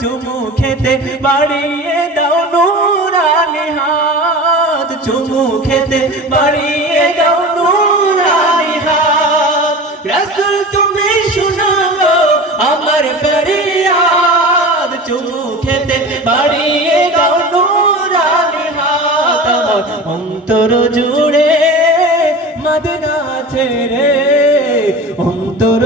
চুমু খেতে বাড়িয়ে দাও নুরানি হাত। চুমু খেতে বাড়িয়ে দাও নুরানি হাত। রসুল তুমি শোনাও আমার ফরিয়াদ। চুমু খেতে বাড়িয়ে দাও নুরানি হাত। আমার অন্তর জুড়ে মদনা ছেড়ে অন্তর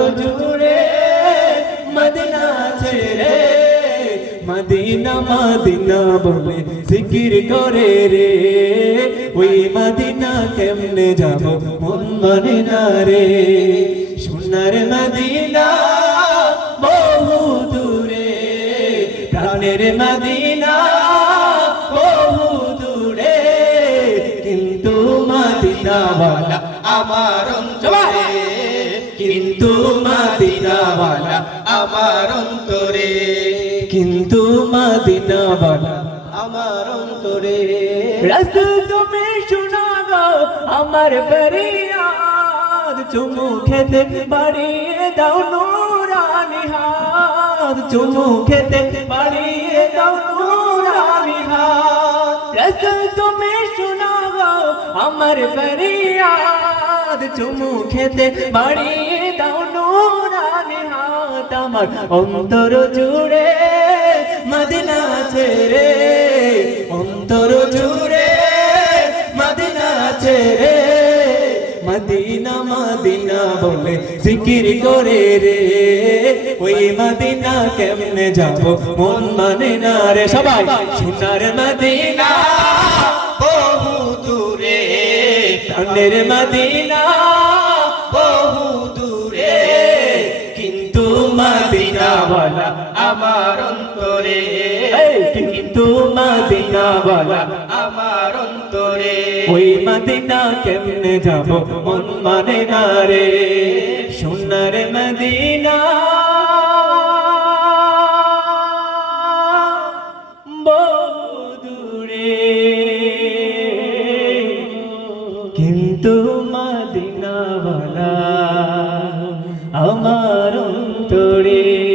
মদিনা মদিনা বলে জিকির করে রে। ওই মদিনা কেমনে যাব মন মানে না রে? সোনার মদিনা বহু দূরে, প্রাণের মদিনা বহু দূরে। কিন্তু মদিনাওয়ালা আমার অন্তরে, কিন্তু মদিনাওয়ালা আমার অন্তরে। কিন্তু মদিনাওয়ালা আমার অন্তরে। রসুল তুমি শোনাগো আমার ফরিয়াদ, চুমু খেতে বাড়িয়ে দাও নুরানি হাত। চুমু খেতে বাড়িয়ে দাও নুরানি হাত। রসুল তুমি শোনাগো আমার ফরিয়াদ, চুমু খেতে বাড়িয়ে দাও নুরানি হাত। আমার অন্তর জুড়ে মদিনা ছেড়ে, অন্তর জুড়ে মদিনা ছেড়ে, মদিনা মদিনা বলে জিকির করে রে। ওই মদিনা কেমনে যাব, মন মানে না রে সবাই। সোনার মদিনা বহু দূরে, প্রাণের মদিনা বহু দূরে মদিনাওয়ালা আমার অন্তরে। কিন্তু মদিনাওয়ালা আমার অন্তরে। ওই মদিনা কেমনে যাব মন মানে না রে? সোনার মদিনা। কিন্তু মদিনাওয়ালা আমার অন্তরে।